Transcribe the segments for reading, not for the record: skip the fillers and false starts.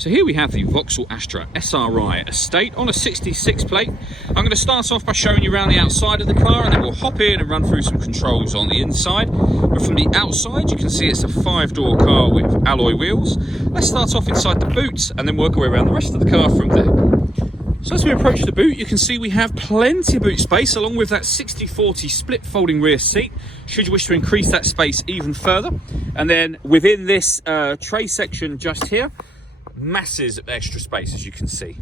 So here we have the Vauxhall Astra SRI Estate on a 66 plate. I'm going to start off by showing you around the outside of the car, and then we'll hop in and run through some controls on the inside. But from the outside you can see it's a 5-door car with alloy wheels. Let's start off inside the boot and then work our way around the rest of the car from there. So as we approach the boot, you can see we have plenty of boot space along with that 60/40 split folding rear seat, should you wish to increase that space even further. And then within this tray section just here, masses of extra space, as you can see.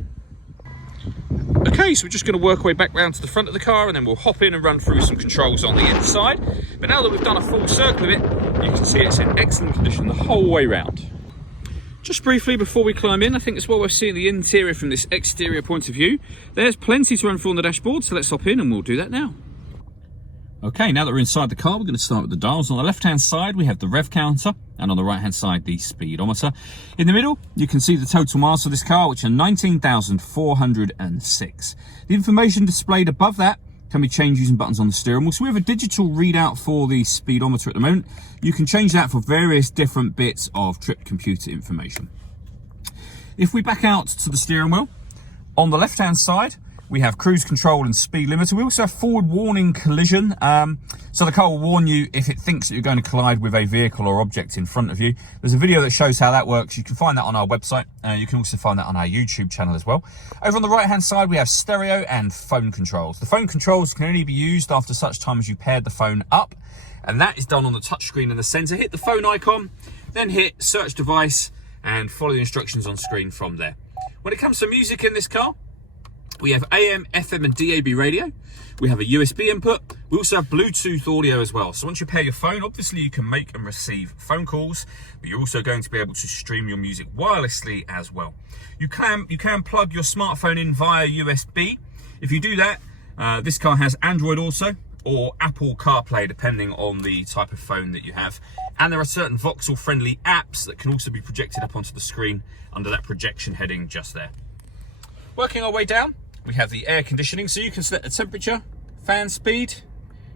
Okay, so we're just going to work our way back round to the front of the car, and then we'll hop in and run through some controls on the inside. But now that we've done a full circle of it, you can see it's in excellent condition the whole way round. Just briefly before we climb in, I think it's well worth seeing the interior from this exterior point of view. There's plenty to run through on the dashboard, so let's hop in and we'll do that now. Okay, now that we're inside the car, we're going to start with the dials. On the left-hand side, we have the rev counter, and on the right-hand side, the speedometer. In the middle, you can see the total miles of this car, which are 19,406. The information displayed above that can be changed using buttons on the steering wheel. So we have a digital readout for the speedometer at the moment. You can change that for various different bits of trip computer information. If we back out to the steering wheel, on the left-hand side, we have cruise control and speed limiter. We also have forward warning collision. So the car will warn you if it thinks that you're going to collide with a vehicle or object in front of you. There's a video that shows how that works. You can find that on our website. You can also find that on our YouTube channel as well. Over on the right hand side, we have stereo and phone controls. The phone controls can only be used after such time as you paired the phone up. And that is done on the touchscreen in the center. Hit the phone icon, then hit search device and follow the instructions on screen from there. When it comes to music in this car, we have AM, FM and DAB radio. We have a USB input. We also have Bluetooth audio as well. So once you pair your phone, obviously you can make and receive phone calls, but you're also going to be able to stream your music wirelessly as well. You can plug your smartphone in via USB. If you do that, this car has Android also, or Apple CarPlay, depending on the type of phone that you have. And there are certain Vauxhall friendly apps that can also be projected up onto the screen under that projection heading just there. Working our way down, we have the air conditioning, so you can set the temperature, fan speed,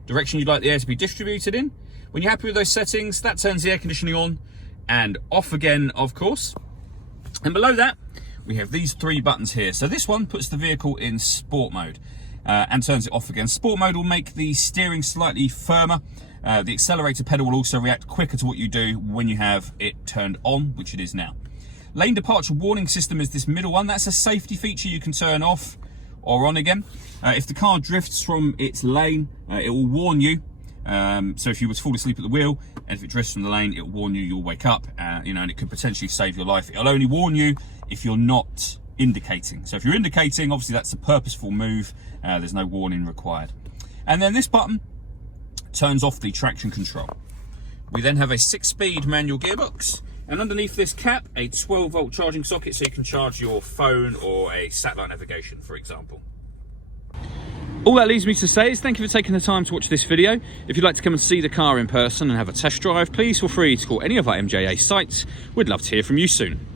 direction you'd like the air to be distributed in. When you're happy with those settings, that turns the air conditioning on and off again, of course. And below that, we have these 3 buttons here. So this one puts the vehicle in sport mode and turns it off again. Sport mode will make the steering slightly firmer. The accelerator pedal will also react quicker to what you do when you have it turned on, which it is now. Lane departure warning system is this middle one. That's a safety feature you can turn off or on again. If the car drifts from its lane, it will warn you. So if you were to fall asleep at the wheel, and if it drifts from the lane, it will warn you, you'll wake up, and it could potentially save your life. It'll only warn you if you're not indicating. So if you're indicating, obviously that's a purposeful move. There's no warning required. And then this button turns off the traction control. We then have a 6-speed manual gearbox. And underneath this cap, a 12-volt charging socket, so you can charge your phone or a satellite navigation, for example. All that leaves me to say is thank you for taking the time to watch this video. If you'd like to come and see the car in person and have a test drive, please feel free to call any of our MJA sites. We'd love to hear from you soon.